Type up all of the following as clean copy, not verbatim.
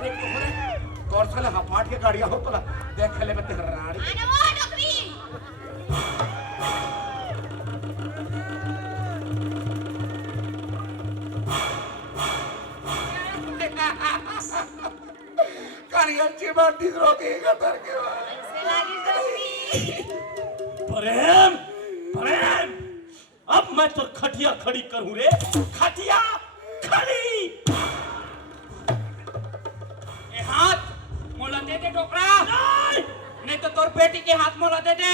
अरे तोर साले हपाट के गाड़िया हो तोला देख ले बते राड़ी आना वो डोकरी कारियर बाटी रोकेगा तर के ऐसे लागी डोकरी प्रेम प्रेम अब मैं तो खटिया खड़ी करूं रे खटिया खड़ी ए हाथ मोला दे दे डोकरा नहीं तो तोर बेटी के हाथ मोला दे दे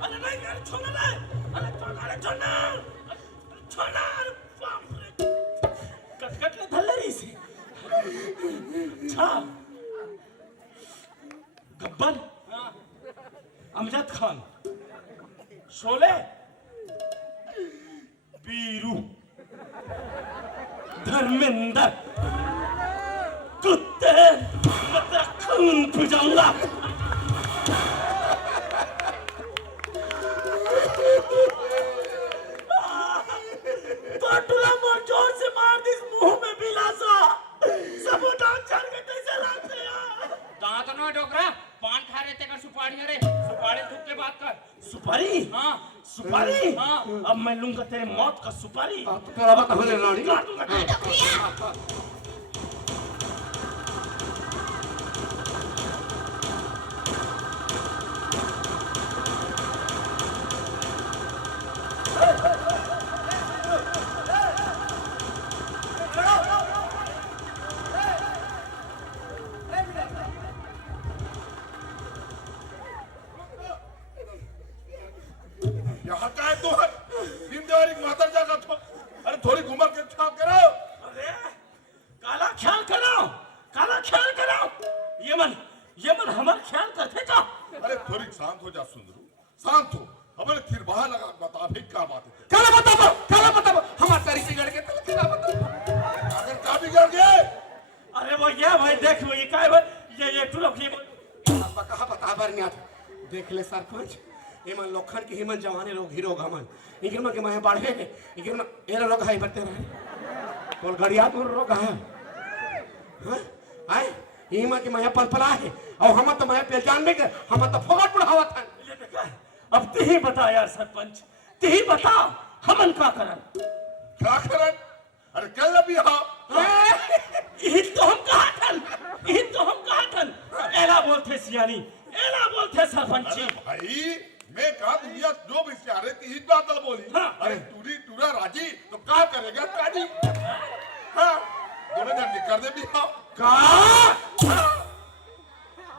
अरे नहीं यार छोड़ना नहीं अरे छोड़ना छोड़ना बाप रे कटकट ले धल्ले रही से अच्छा गब्बर अमजद खान शोले बीरू धर्मेंद्र कुत्ते मैं तेरा खून पी जाऊंगा टुला मोर जोर से मार दिस मुंह में बिलासा सब डांस चल के कैसे लाते यार कहां तो ना डोकरा पान खा रहे थे का सुपारी अरे सुपारी थूक के बात कर सुपारी हां सुपारी हाँ। अब मैं लूंगा तेरे मौत का सुपारी तो तेरा बात होने राड़ी काटूंगा डोकरिया यहाँ का है तू दिन देवारी मातर जागा तो अरे थोड़ी घुमर के छाप करो अरे काला ख्याल करो ये मन हमार ख्याल करते का अरे थोड़ी शांत हो जा सुंदरू शांत हो हमारे फिर बाहर लगा बता भी क्या बात है काला बताओ हमार तारीख बिगड़ के तले क्या बताओ अगर का बिगड़ गए अरे वो ये भाई देख वो ये काय ये टुलो की अब कहा बता बार नहीं आता देख ले सरपंच एमन लोखंड के हिमन जवाने लोग हीरो गमन इनके में के मैं बढ़े इनके में एरा लोग हाई बरते रहे तोल गड़िया तो रोग है हां आए इमा के मैं पलपला है और हम तो मैं पहचान में के हम तो फोगट बढ़ावा था अब ते ही बता यार सरपंच ते ही बता हमन का करन अरे कल अभी हाँ यही तो हम कहा थन एला बोलते सियानी एला बोलते सरपंची भाई मैं कहा दुनिया जो भी से आ रही थी बात बोली हाँ। अरे टूरी टूरा राजी तो क्या करेगा काजी हाँ दोनों जन कर दे भी हाँ का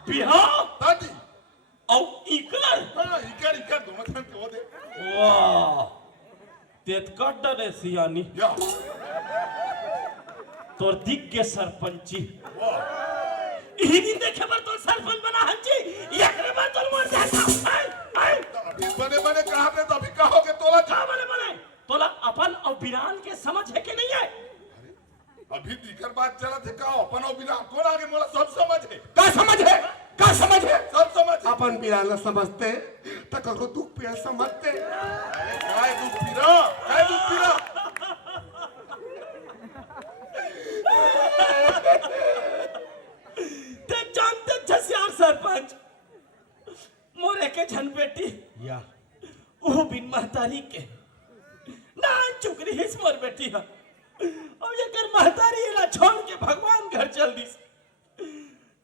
बिहाव ताजी औ इकर हाँ इकर दोनों जन को दे वाह तेत कट रे सियानी या तोर दिख के सरपंची वाह यही दिन देखे पर तो सरपंच बना हंची एकरे बार तो मर जाता अभी बने कहा पे तो अभी कहोगे तोला का बने तोला अपन और बिरान के समझ है कि नहीं है अभी दीकर बात चला थे कहो अपन और बिना कौन आगे मोला सब समझ है का समझ है सब समझ अपन बिरान समझते तो कहो दुख पे समझते काय दुख पीरा ते जानते छसियार सरपंच मोरे के झन बेटी या ओ बिन महतारी के ना चुकरी हिस मोर बेटी है और ये कर महतारी ला छोड़ के भगवान घर चल दिस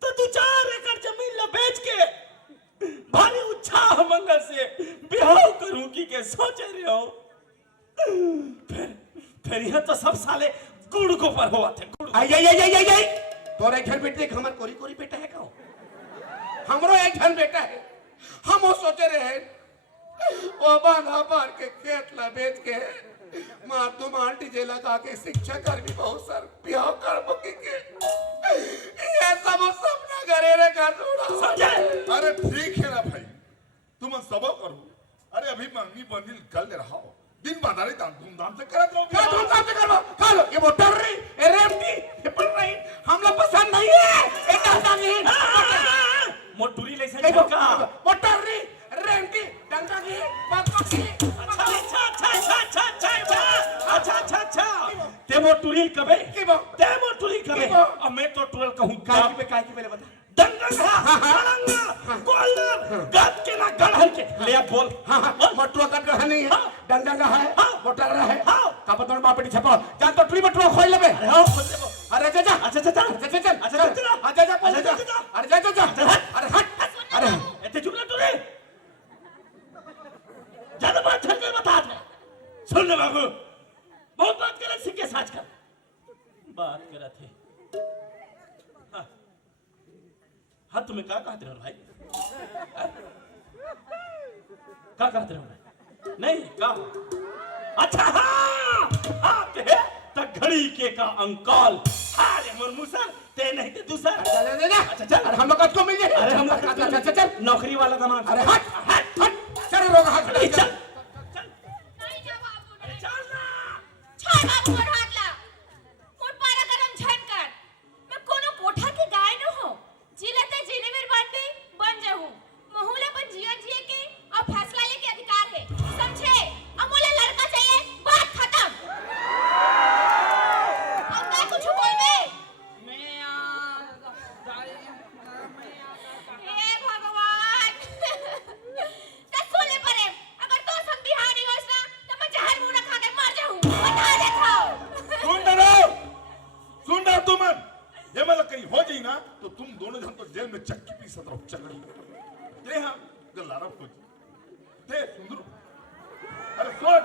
तो तू 4 एकड़ जमीन ला बेच के भारी उत्साह मंगल से बिहाव करूं की के सोचे रहे हो फिर यह तो सब साले गुड़ को पर हुआ थे गुड़ आई तोरे घर बेटे हमर कोरी बेटा है कहो हमरो एक घर बेटा है हम वो सोचे रहे ओ बाना बार के खेत ला बेच के मार तो माल्टी जे लगा के शिक्षा कर भी बहुत सर बियाह कर मुकी के ये सब सपना करे रे कर छोड़ा समझे अरे ठीक है ना भाई तुम सब करो अरे अभी मंगनी बंदिल कल दे रहा हो दिन बादारी धूमधाम से करत रहो क्या धूमधाम से करवा कल ये मोटर रही ए रेमती ये पड़ रही हम लोग पसंद नहीं है एक डंडा नहीं मोटूरी ले से का मोटर रही रेमती डंडा नहीं बात की अच्छा वो टुरी कबे की बा ते वो टुरी कबे की बा? अब मैं तो टुरल कहूं काय की पहले बता दंगंगा कलंगा गोलर गद के ना गढ़ल के ले अब बोल हाँ हाँ मटुआ का ग्रह नहीं है हाँ। डंडा है हाँ। मोटा रहा है हाँ। का बतौर बापेटी छपा जान तो ट्री मटुआ खोल लेबे अरे आओ खोल दे अरे जा जा अच्छा अच्छा अच्छा चल चल अच्छा चल हाँ जा जा अच्छा चल चल अरे जा जा जा अरे हट अरे इतने चुप ना टुरे ज्यादा बात छल कर बता दे सुन ले बाबू बहुत बात करे सिक्के साज कर बात करा थे हाँ हाँ तुम्हें क्या कहते हो भाई क्या कहते हो नहीं क्या अच्छा हाँ हाँ ते तक घड़ी के का अंकल अरे मुरमुसा ते नहीं ते दूसरा अच्छा चल अरे हम लोग को मिल जाए अरे हम चल चल चल नौकरी वाला दामाद अरे हट हट हट चल रोग हाथ चल चल चल नहीं जा बाबू अरे नहीं चल ना छोड़ बाबू और हाथ ला मोट पारा गरम छन कर मैं कोनो कोठा के गाय न हो जिलते जीने में बन जाऊं महूला पर जिया जिए के और फैसला लेके अधिकार है समझे अमोला लड़का चाहिए बात खत्म अब मैं कुछ बोलबे हे भगवान तक सुन ले परे अगर तो संग बिहार नहीं होस ना तो मैं जहर मुंह रखा के मर जाऊं बता देखाओ सुन रहा तुम ये मतलब कहीं हो जाई ना तो तुम दोनों जन तो जेल में चक्की पीसत रहो चकड़ी ते हम गलारा खोज ते सुंदर अरे सोच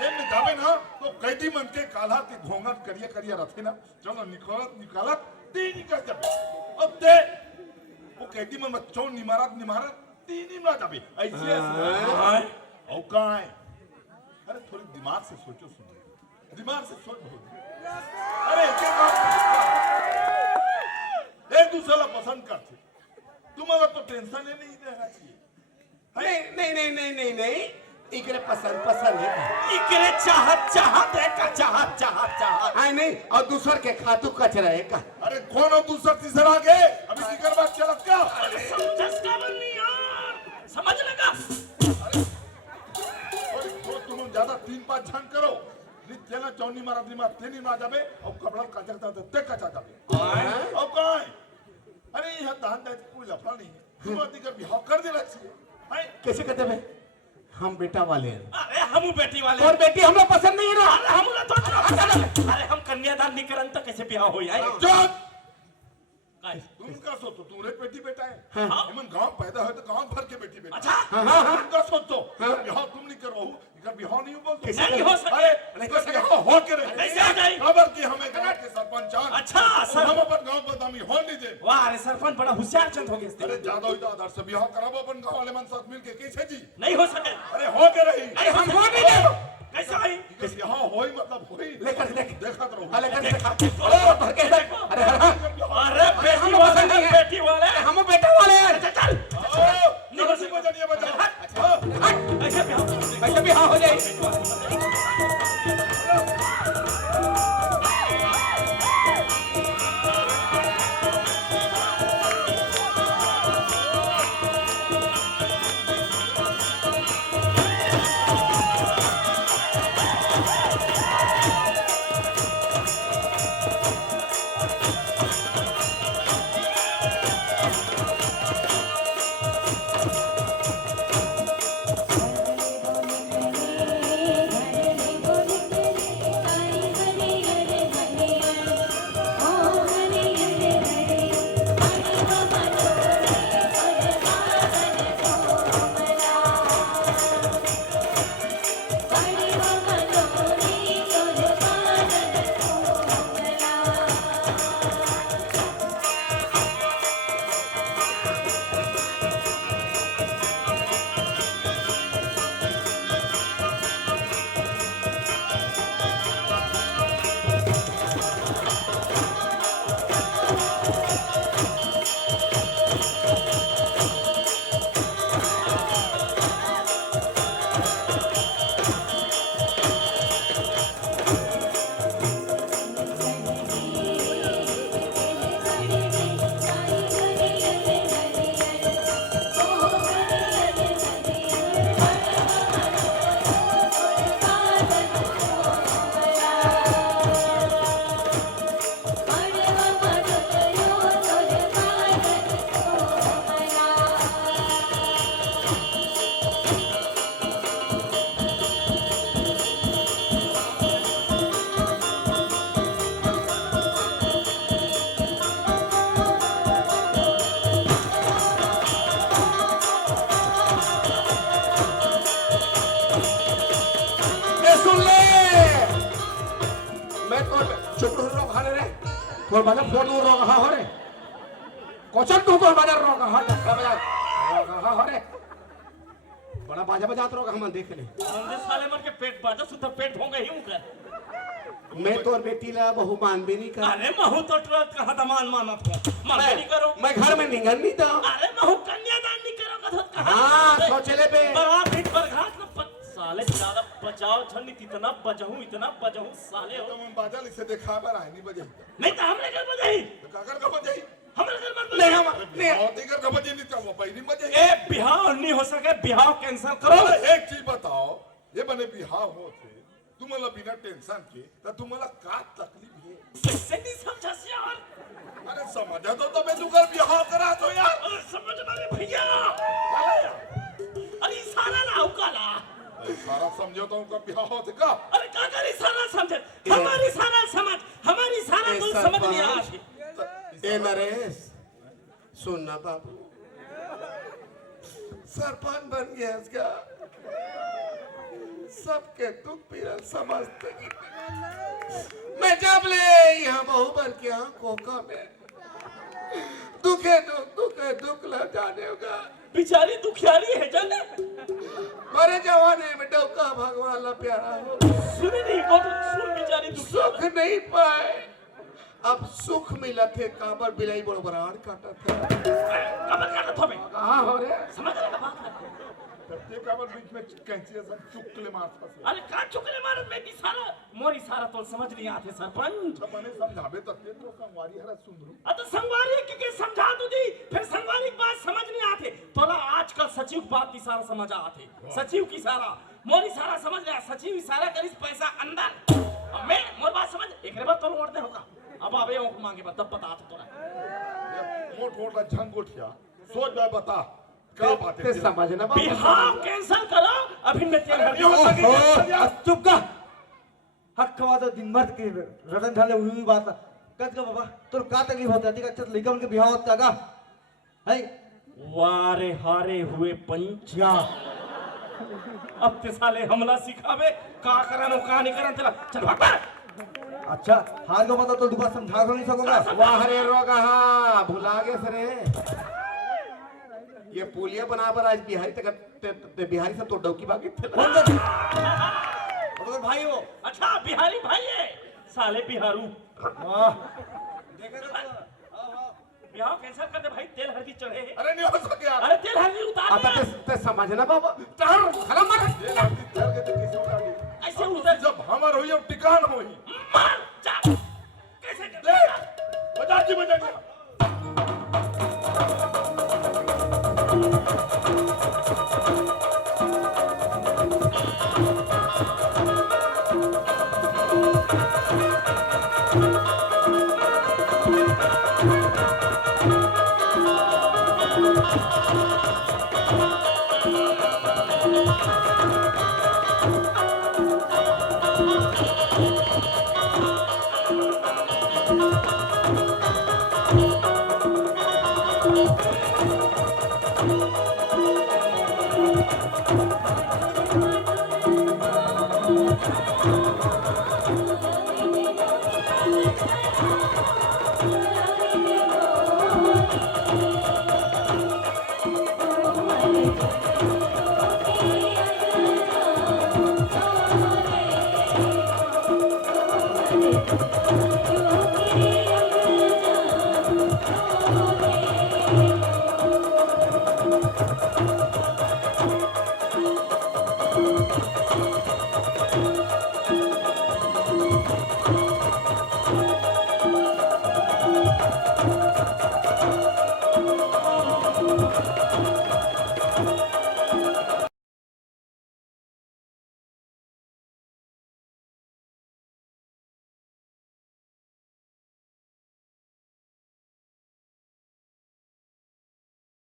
जेल में जावे ना तो कैदी मन के काला के घोंघट करिया करिया रखे ना चलो निकालत ती निकल जाबे अब ते वो कैदी मन बच्चों निमारत तीन ना जाबे ऐसे औ काय अरे थोड़ी दिमाग से सोचो सुन दिमाग से सोच बहुत अरे एक दूसरे को पसंद करते तुम्हारा तो टेंशन ही नहीं रहना चाहिए नहीं इकरे पसंद है इकरे चाहत है का चाहत हाँ नहीं और दूसर के खातू कचरा है का अरे कौन हो दूसरा तीसरा आगे अभी की बात चलत क्या अरे समझस का बन्नी यार समझ लगा तो तुम ज्यादा 3-5 झन करो नित्य ना चौनी मारा दिमाग तेनी ना जाबे और कपड़ा काचकता ते कचा जाबे अब काय अरे यह दान दे कोई लफड़ा नहीं है तुम आदमी का बिहाव कर देना चाहिए हैं कैसे कहते हैं हम बेटा वाले हैं अरे हम बेटी वाले और बेटी हम लोग पसंद नहीं है ना अरे हम ना तो अरे हम कन्यादान नहीं करन तो कैसे ब्याह होई आई चुप काय तुम का सोचो तुमरे बेटी बेटा है हाँ। हमन गांव पैदा है तो गांव भर के बेटी बेटा अच्छा तुम का सोचो बिहाव तुम नहीं करो इधर बिहाव नहीं बोल नहीं हो सके अरे इधर बिहाव हो के रहे कैसे आ जाई खबर की हमें गांव के सरपंच अच्छा हम सर अपन गांव बदनामी हो नहीं दे वाह अरे सरपंच बड़ा होशियार चंद हो गए अरे ज्यादा हुई तो आधार से बिहाव कराबो अपन गांव वाले मन साथ मिलके कैसे जी नहीं हो सके अरे हो के रही अरे हम हो नहीं दे कैसे भाई कैसे बिहाव होई मतलब होई लेकर देख देखत रहो लेकर देखा ओ भर के देख अरे अरे बेटी वाले बेटी वाले हम बेटा वाले हैं चल चल नहीं हो सके जानिए बचाओ ऐसे ब्याह कैसे भी हाँ हो जाए मैं तो चुप रो खाने रे तोर बाजार फोन रो कहा हो रे कोचन तू तोर बाजार रो कहा डफड़ा बाजार रो कहा हो रे बड़ा बाजा बजात रो हम देख ले अंदर साले मर के पेट बाजा सुधा पेट भोंगे ही उनका मैं तोर बेटी ला बहु मान भी नहीं कर अरे महू तो ट्रक कहा दमान मानत हो मान नहीं करो मैं घर में निगन नहीं था अरे महू कन्यादान नहीं करो कथत कहा हाँ सोचले पे बड़ा भीट पर घाट में साले ज्यादा बचाओ छन इतना बजाऊं साले हो तुम बाजा लिसे देखा पर आई नहीं बजाई नहीं तो हमने कर बजाई तो काकर का बजाई हमने कर मत नहीं बजाई हम नहीं और देकर का बजाई नहीं तो पहली बजाई ए बिहाव नहीं हो सके बिहाव कैंसिल करो अरे एक चीज बताओ ये बने बिहाव होते तुम्हाला बिना टेंशन के तो तुम्हाला का तकलीफ है कैसे नहीं समझा यार अरे समझा तो तबे तू कर बिहाव करा दो यार अरे समझ में भैया काला यार अरे सारा ना काला सारा समझौता का बिहाव होते का अरे का करी सारा समझ हमारी सारा तुम समझ लिया ए नरेश सुनना बाबू सरपंच बन गया इसका सबके दुख पीड़ा समझते मैं जब ले यहाँ बहु बन के यहाँ कोका में दुखे दुख ला जाने होगा बेचारी दुखियारी है जाने मरे जवाने में डौका भगवान ला प्यारा हो सुने नहीं को तो सुन बेचारी सुख नहीं पाए अब सुख मिला थे काबर बिलाई बड़बड़ाड़ काटा था कमर काटा था मैं कहाँ हो रे समझ रहे बात है तब काबर बीच में कैंची ऐसा चुकले मार फंसे अरे का चुकले मारत में भी सारा मोरी सारा तो समझ नहीं आते सरपंच जब मैंने समझावे तब तो संगवारी हरा सुंदरू तो संगवारी के समझा तुझी फिर संगवारी की बात समझ नहीं आते तोला आजकल सचिव की बात की सारा समझ आते सचिव की सारा मोरी सारा समझ गया सचिव सारा करिस पैसा अंदर अब मैं मोर बात समझ एक रे बात तो मोड़ते होगा अब आवे ओंक मांगे बा तब बता तो तोरा मोट मोट ला झंगोठिया सोच बा बता का बात ते है समझना बाबू बिहाव कैंसिल करो अभी मैं तेरे घर चुप का हक कवा तो दिन मर्द के रटन झाले हुई बात कद का बाबा तोर का तकलीफ होता है अच्छा लइकन के बियाह होता का है वारे हारे हुए पंच अब ते साले हमला सिखावे का करनो का नहीं करन तेरा चल भाग अच्छा हार को मतलब तो दुबारा समझा नहीं सकोगा वाह रे रोगा हाँ भुला गए सरे ये पुलिया बना पर आज बिहारी तक बिहारी से तो डौकी बाकी थे कौन का भाई हो अच्छा बिहारी भाई है साले बिहारू वाह बिहाव कैंसिल कर दे भाई तेल हल्दी चढ़े है अरे नहीं हो सके यार अरे तेल हल्दी उतार अब दे ते समझना बाबा चढ़ खलम मार ये लड़की चल के तो किसी उठा दी ऐसे उधर जब हमार होई अब टिकान होई मार जा कैसे ले कर बजा जी बजा दिया Thank you.